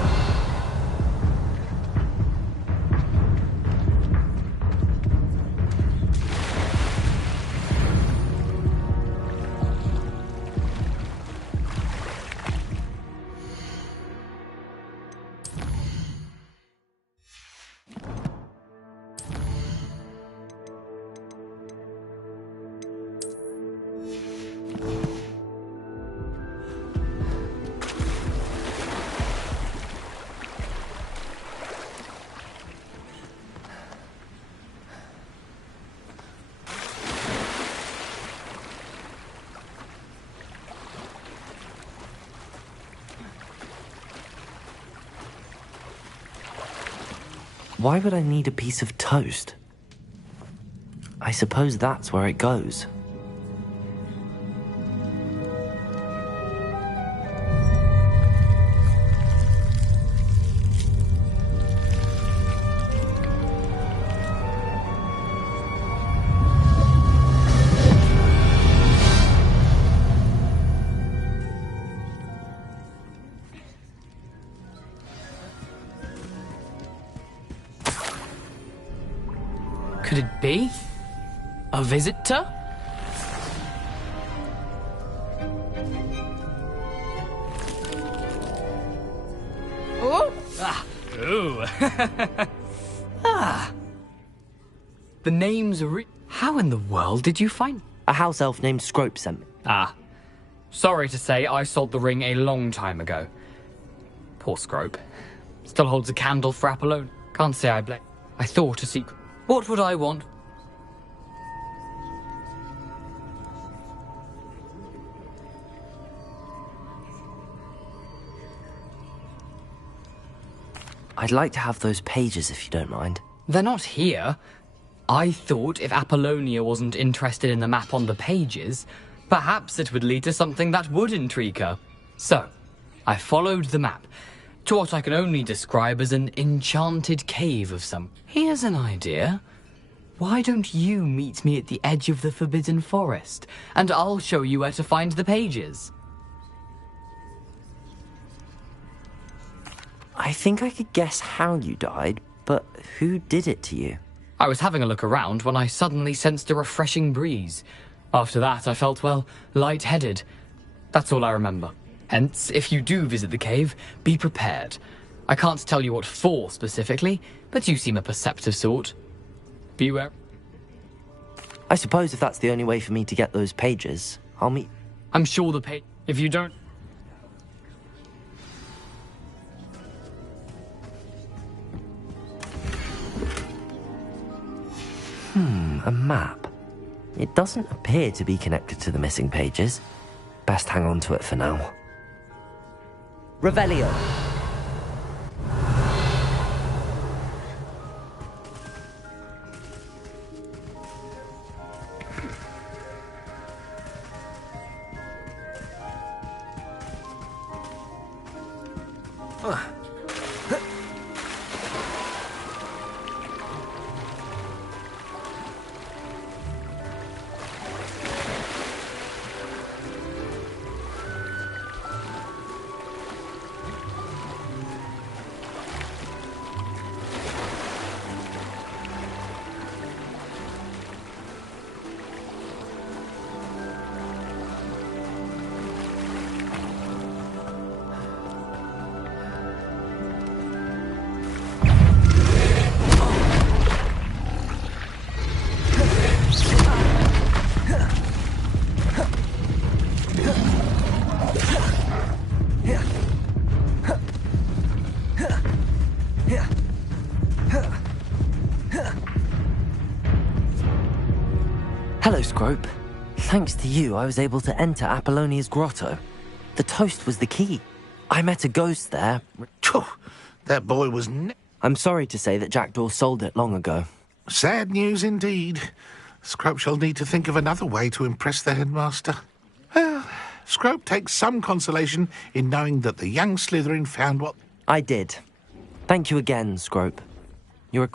Why would I need a piece of toast? I suppose that's where it goes. Could it be? A visitor? Oh! Ah! Ooh! Ah! The name's How in the world did you find... A house elf named Scrope sent me. Ah. Sorry to say, I sold the ring a long time ago. Poor Scrope. Still holds a candle for Apollon. Can't say I blame. I thought a secret. What would I want? I'd like to have those pages if you don't mind. They're not here. I thought if Apollonia wasn't interested in the map on the pages, perhaps it would lead to something that would intrigue her. So, I followed the map to what I can only describe as an enchanted cave of some. Here's an idea. Why don't you meet me at the edge of the Forbidden Forest, and I'll show you where to find the pages. I think I could guess how you died, but who did it to you? I was having a look around when I suddenly sensed a refreshing breeze. After that, I felt, well, lightheaded. That's all I remember. Hence, if you do visit the cave, be prepared. I can't tell you what for specifically, but you seem a perceptive sort. Beware. I suppose if that's the only way for me to get those pages, I'll meet... I'm sure the page... If you don't... A map. It doesn't appear to be connected to the missing pages. Best hang on to it for now. Revelio. Hello, Scrope. Thanks to you, I was able to enter Apollonia's grotto. The toast was the key. I met a ghost there. That boy was... I'm sorry to say that Jackdaw sold it long ago. Sad news indeed. Scrope shall need to think of another way to impress the headmaster. Well, Scrope takes some consolation in knowing that the young Slytherin found what... I did. Thank you again, Scrope. You're a...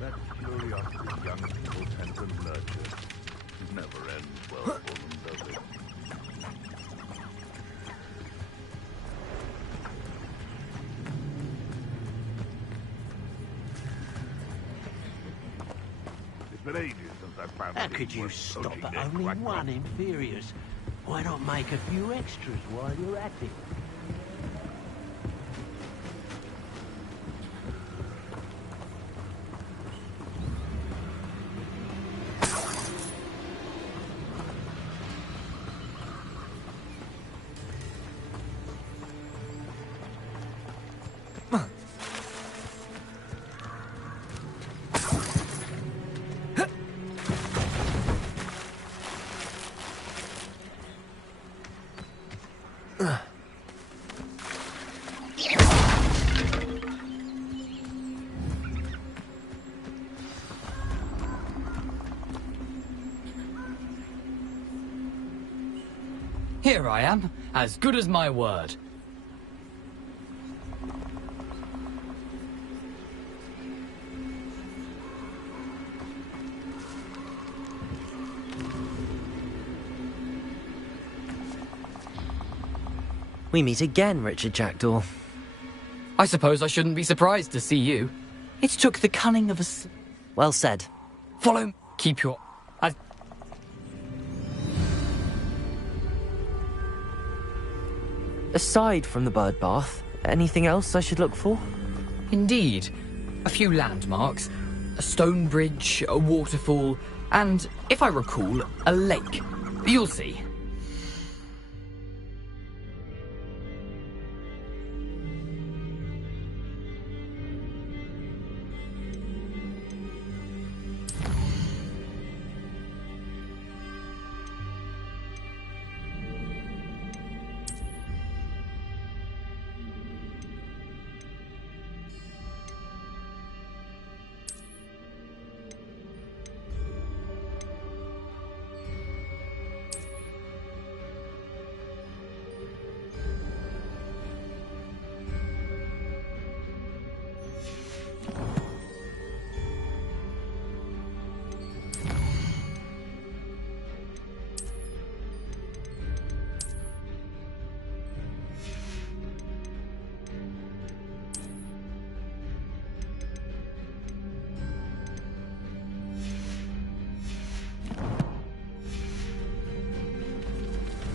That curiosity young people tend to nurture. It never ends well for them, does it? It's been ages since I found How it could you worth stop poaching at that only crackpot. one Inferiors? Why not make a few extras while you're at it? Here I am, as good as my word. We meet again, Richard Jackdaw. I suppose I shouldn't be surprised to see you. It took the cunning of a... Well said. Follow... Keep your... Aside from the bird bath, anything else I should look for? Indeed. A few landmarks, a stone bridge, a waterfall, and, if I recall, a lake. You'll see.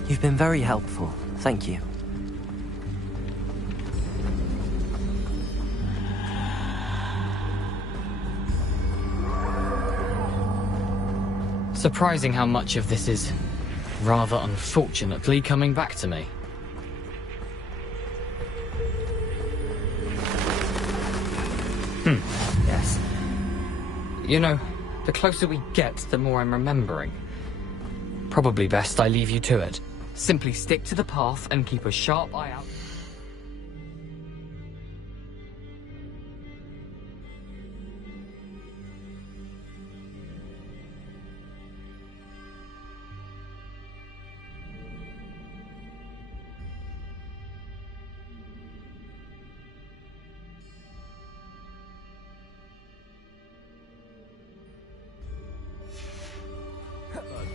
You've been very helpful. Thank you. Surprising how much of this is, rather unfortunately, coming back to me. Yes. You know, the closer we get, the more I'm remembering. Probably best I leave you to it. Simply stick to the path and keep a sharp eye out.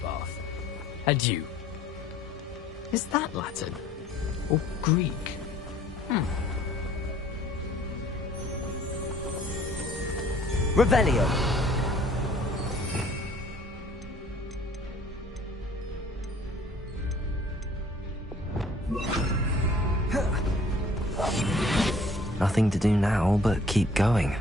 Bath. Adieu. Is that Latin? Or Greek? Revelio. Nothing to do now but keep going.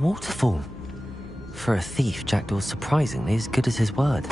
waterfall. For a thief, Jackdaw's surprisingly as good as his word.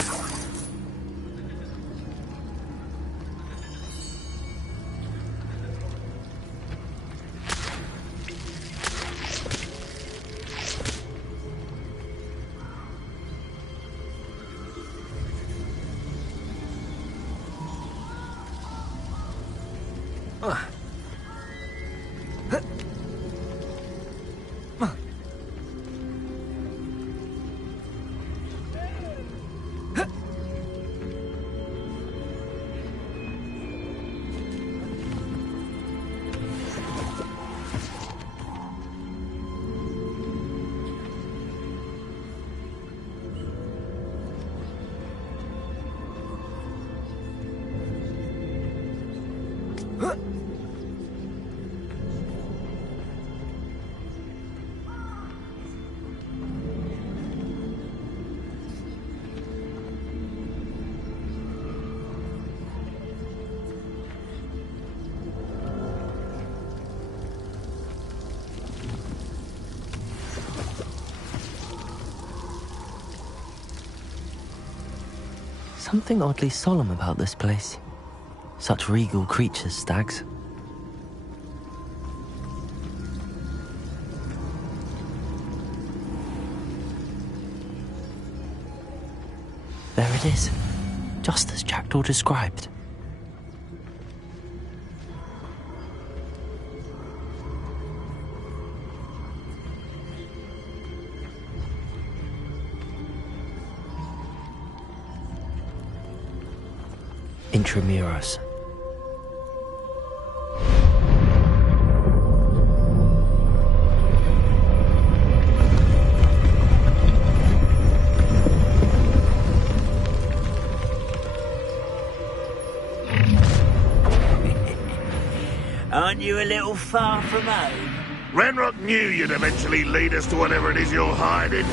Something oddly solemn about this place. Such regal creatures, stags. There it is, just as Jackdaw described. Intramuros. Aren't you a little far from home? Renrock knew you'd eventually lead us to whatever it is you're hiding.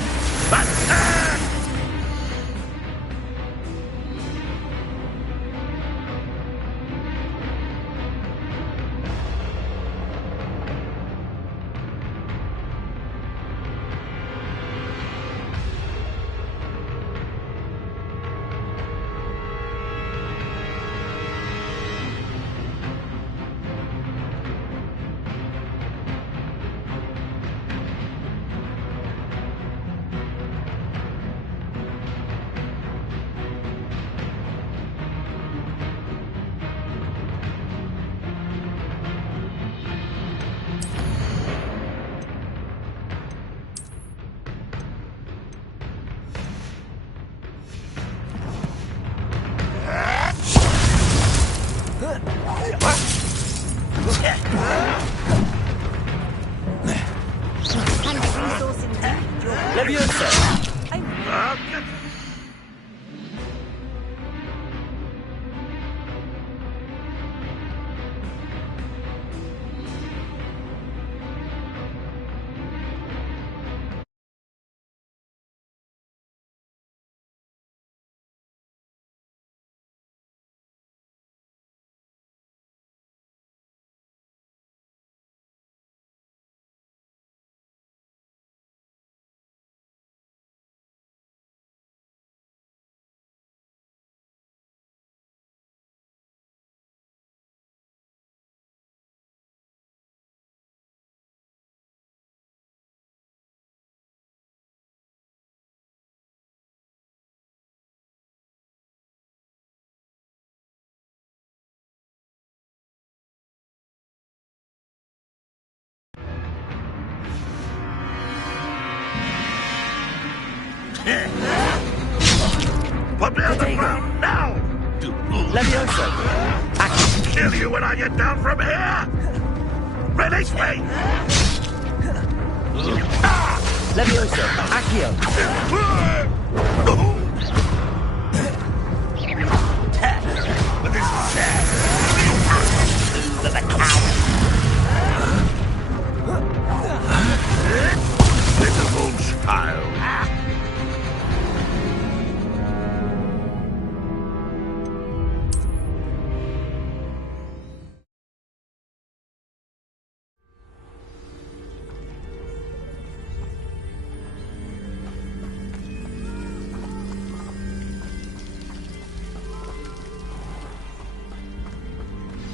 Put me on the ground now! Levioso! I can kill you when I get down from here! Release me! Levioso! Accio! Pitiful child.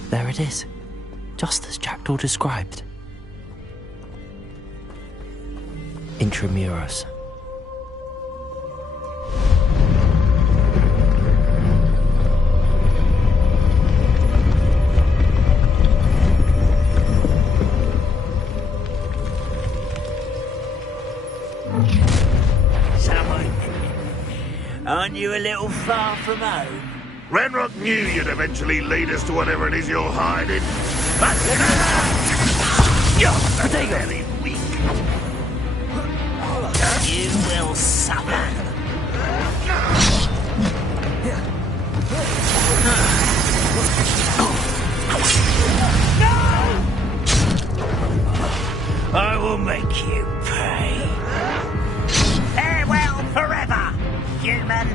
There it is, just as Jackdaw described. Intramuros. Aren't you a little far from home? Ranrock knew you'd eventually lead us to whatever it is you're hiding. You're very weak. You will suffer. I will make you pay. Farewell forever, human.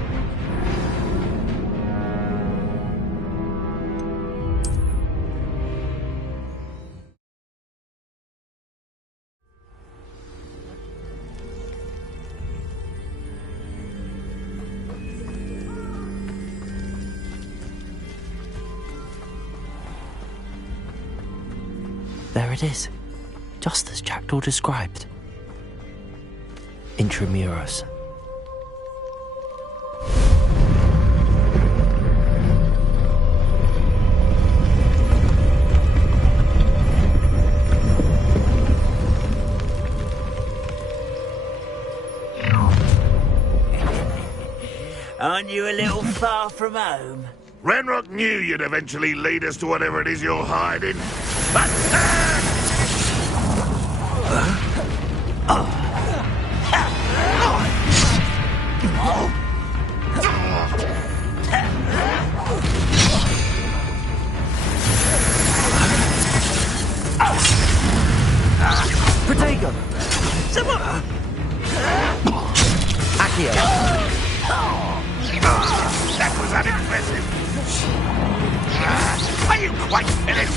There it is, just as Jackdaw described. Intramuros. Aren't you a little far from home? Ranrock knew you'd eventually lead us to whatever it is you're hiding. Protego! Accio! That was unimpressive. Are you quite finished?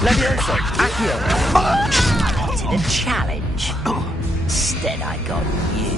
Levioso! Accio! Wanted a challenge. Instead I got you.